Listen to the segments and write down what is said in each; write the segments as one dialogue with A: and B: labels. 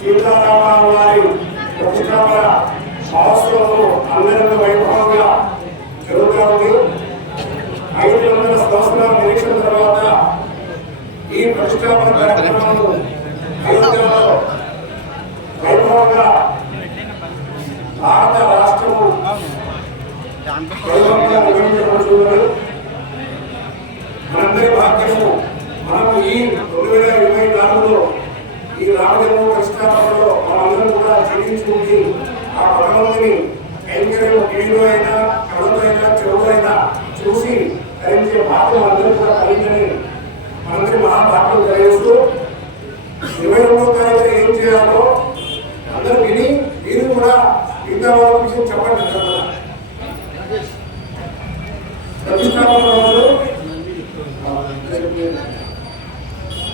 A: సీతారామ వారి ప్రతిష్టాపన సంవత్సరంలో అంగరంగ వైభవంగా జరుగుతుంది. ఐదు వందల సంవత్సరాల నిరీక్షణ తర్వాత ఈ ప్రతిష్టాపన కార్యక్రమాలు అయోధ్యలో వైభవంగా భారత రాష్ట్రము వైభవంగా నిర్వహించబడుతున్నారు మనందరి భాగ్యము మనము ఈ రెండు వేల ఇరవై నాలుగులో ఈ రామజన్మ ప్రతిష్టాపనలో మనందరం కూడా జీవించుకుంటూ ఆ భగవంతుని కైంకర్యం టీవీలో అయినా కళ్ళతో అయినా చెవులో అయినా చూసి ధరించే భాగ్యం అందరూ కూడా కలిగిందని మనందరి మహాభాగ్యం కలిగిస్తూ ఇరవై రెండో తారీఖు ఏం చేయాలో అందరూ విని మీరు కూడా మిగతా వాళ్ళ విషయం చెప్పండి అందరూ కూడా. ప్రతిష్టాపన రోజు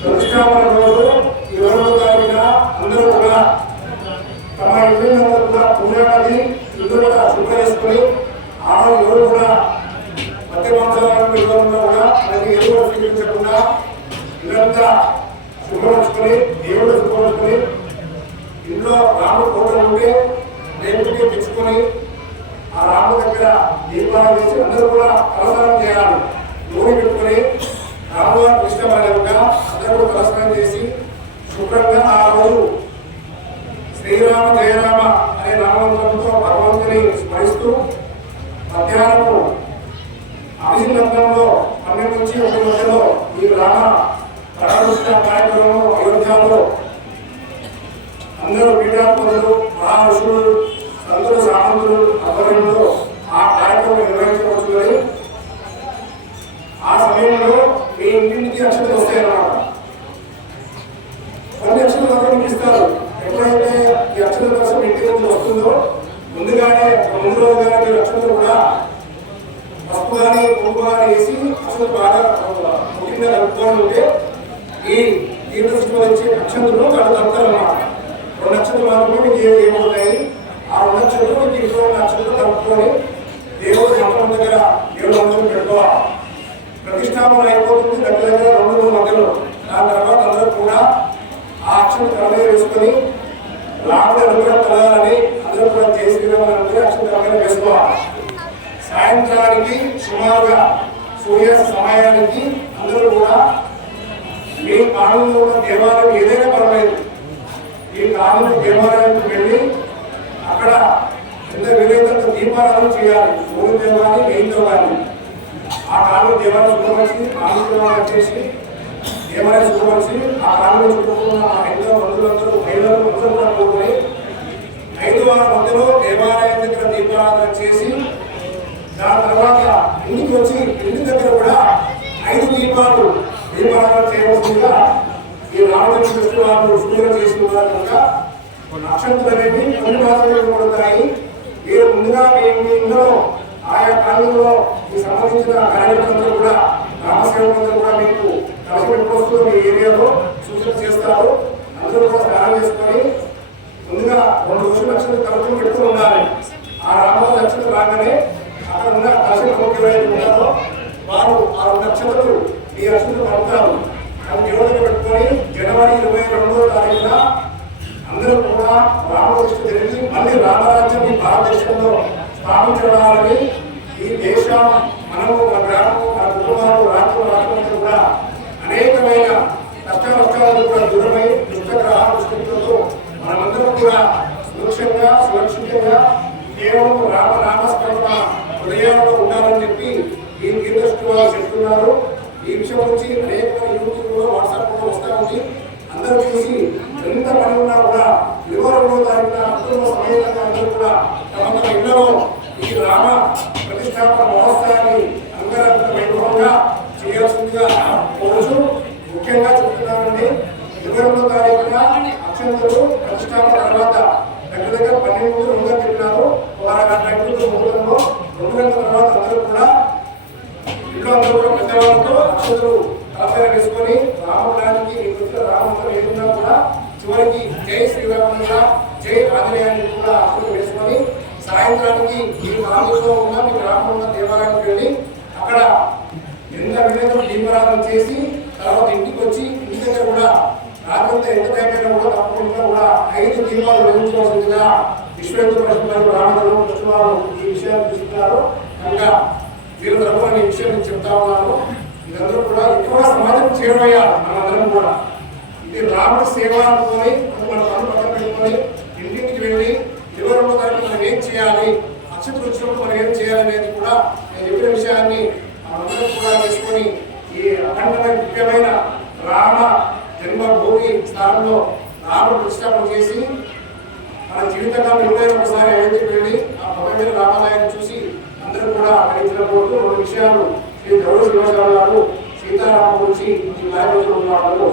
A: ప్రతిష్టాపన రోజు ఇరవై రెండో తారీఖున అందరూ కూడా తమ ఇల్లందరూ కూడా పుణ్యాన్ని ఇల్లు కూడా ఆ ఎవరు కూడా మధ్య మాంసాలను ఇవ్వకుండా కూడా ప్రతి ఎరువు స్వీకరించకుండా ఇదంతా శుభ్రపరుచుకొని దేవుడు శుభ్రపరుచుకొని ఇంట్లో రాముడు కోటలు ఉంటే దేవుడికి తెచ్చుకొని ఆ రాముడి దగ్గర దీపాలు వేసి అందరూ కూడా తలస్నానం చేయాలి. నూనె పెట్టుకొని రాముడు కృష్ణ ఇష్టపడేవిగా అందరూ కూడా తలస్నానం చేసి శుభ్రంగా ఆ రోజు శ్రీరామ జయరామ అనే భగవంతుని స్మరిస్తూ మధ్యాహ్నము అభిషేకంలో పన్నెండు నుంచి ఒక మధ్యలో ఈ రామ పరామర్శ కార్యక్రమం అయోధ్యలో అందరూ పీఠాత్మకులు మహారుషులు అందరూ సామంతులు ఆధ్వర్యంలో ఆ కార్యక్రమం నిర్వహించవచ్చునని ఆ సమయంలో మీ ఇంటి నుంచి అక్షతలు వస్తాయన్నమాట కొన్ని అక్షతలు మాత్రం మీకు ఇస్తారు ఎప్పుడైతే ఈ అక్షతల కోసం ఇంటి నుంచి వస్తుందో ముందుగానే ముందు రోజుగానే మీరు అక్షతలు కూడా పసుపు కానీ పువ్వు కానీ వేసి అక్షతలు బాగా ముఖ్యంగా కలుపుకొని ఉంటే ఈ తీర్థశుభ వచ్చే అక్షంతులు వాళ్ళు కలుపుతారన్నమాట రెండు అక్షతలు మాత్రమే మీకు ఏ- ఏమవుతాయి? ఆ రెండు అక్షతలు మీకు ఇంట్లో ఉన్న అక్షతలు కలుపుకొని దేవుడు మంత్రం దగ్గర ఏడు అందరూ పెట్టుకోవాలి. ప్రతిష్టాపన అయిపోతుంది దగ్గర దగ్గర రెండు మూడు మధ్యలో దాని తర్వాత అందరూ కూడా ఆ అక్షరం తల వేసుకొని రాముడి అక్షరం తల వేసుకోవాలి సాయంత్రానికి సుమారుగా సూర్యాస్త సమయానికి అందరూ కూడా మీ కాలంలో ఉన్న దేవాలయం ఏదైనా పర్వాలేదు. ఈ కాలంలో దేవాలయానికి వెళ్ళి అక్కడ ఎంత వీలైనంత దీపారాధన చేయాలి. మూడు కానీ మెయిన్ కానీ ఆ కాలంలో దేవాలయం శుభ్రపరిచి కాలం దేవాలయం చేసి దేవాలయం శుభ్రపరిచి ఆ కాలంలో చుట్టుకున్న ఐదు వందలందరూ ఐదు వందలు అందరూ కూడా కూడుకుని ఐదు వారం మధ్యలో దేవాలయం దగ్గర దీపారాధన చేసి దాని తర్వాత ఇంటికి వచ్చి ఇంటి దగ్గర కూడా ఐదు దీపాలు దీపారాధన చేయవలసిందిగా ఈ రావణ కృష్ణ వారు శుభ్రంగా చేసుకున్నారు కనుక నక్షత్రం అనేది కొన్ని మాత్రమే పడతాయి మీరు ముందుగా మీ ఇందులో ఆయా కాలంలో ఈ సంబంధించిన కార్యక్రమాలు కూడా గ్రామసేవకులందరూ కూడా మీకు కలిసి మీ ఏరియాలో సూచన చేస్తారు. అందరూ కూడా స్నానం చేసుకొని ముందుగా రెండు రోజులు లక్షలు తరచు పెడుతూ ఉండాలి. ఆ రామరాజు లక్షలు రాగానే అక్కడ ఉన్న కలశ ఎవరైతే ఉన్నారో వారు ఆ రెండు లక్షలు ఈ లక్షలు పంపుతారు. అది నిరోధన పెట్టుకొని జనవరి ఇరవై రెండో తారీఖున అందరూ కూడా రామకృష్ణ తిరిగి మళ్ళీ రామరాజ్యాన్ని భారతదేశంలో స్థాపించడానికి ఈ దేశం మనము మన గ్రామము మన కుటుంబాలు రాష్ట్రం రాష్ట్రంలో కూడా అనేకమైన చెప్పి ఇంట్రెస్ట్ వాళ్ళు చెప్తున్నారు? ఈ విషయం గురించి అనేక యూట్యూబ్లో వాట్సాప్ కూడా వస్తా ఉంది. అందరూ చూసి ఎంత పని ఉన్నా కూడా ఇరవై రెండో తారీఖున కుటుంబ అందరూ కూడా తమ తమ ఇళ్ళలో ఈ రామ ప్రతిష్టాపన మహోత్సవాన్ని అంగరంగ వైభవంగా చేయాల్సిందిగా కోరుచు. ముఖ్యంగా చెప్తున్నానండి ఇరవై రెండో తారీఖున అక్షంతలు ప్రతిష్టాపన తర్వాత దగ్గర దగ్గర పన్నెండు రోజులు చెప్పినారు. ఒక అరగంట గంటలు ముహూర్తంలో. రెండు గంటల తర్వాత అందరూ కూడా ఇంట్లో అందరూ కూడా పెద్దవాళ్ళతో అక్షతులు తలపైన వేసుకొని రామనానికి మీకు వచ్చిన రామంతా కూడా చివరికి జై శ్రీరాముగా జై ఆంజనేయాన్ని కూడా అక్షతులు వేసుకొని సాయంత్రానికి ఈ గ్రామంలో ఉన్న మీకు రామన్న దేవాలయానికి వెళ్ళి అక్కడ ఎంత విధంగా దీపారాధన చేసి తర్వాత ఇంటికి వచ్చి ఇంటి దగ్గర కూడా రాత్రంతా ఎంత టైం అయినా కూడా తప్పకుండా కూడా ఐదు దీపాలు వెలిగించవలసిందిగా విశ్వేంద్ర హిందూ పరిషత్ మరియు కృష్ణవారు ఈ విషయాలు చూస్తున్నారు. కనుక వీరు తరఫున ఈ విషయం నేను చెప్తా ఉన్నాను. మీరందరూ కూడా ఎక్కువ సమాజం చేరవయ్యాలి మనందరం కూడా. ఇది రాముడు సేవ అనుకొని మన పనులు పక్కన పెట్టుకొని ఇంటింటికి వెళ్ళి ఇరవై రెండో తారీఖు మనం ఏం చేయాలి? అక్షత వచ్చినప్పుడు మనం ఏం చేయాలనేది కూడా నేను చెప్పిన విషయాన్ని మనందరం కూడా తీసుకొని ఈ అఖండమైన ముఖ్యమైన రామ జన్మభూమి స్థానంలో రాముడు ప్రతిష్టాపన చేసి మన జీవితకాలం ఇరవై ఒకసారి అయోధ్యకు వెళ్ళి ఆ భవ్యమైన రామాలయాన్ని చూసి అందరూ కూడా గ్రహించకపోతూ రెండు విషయాలు ఎవరు గౌరవ సీతారామ గురించి ఈ కార్యక్రమంలో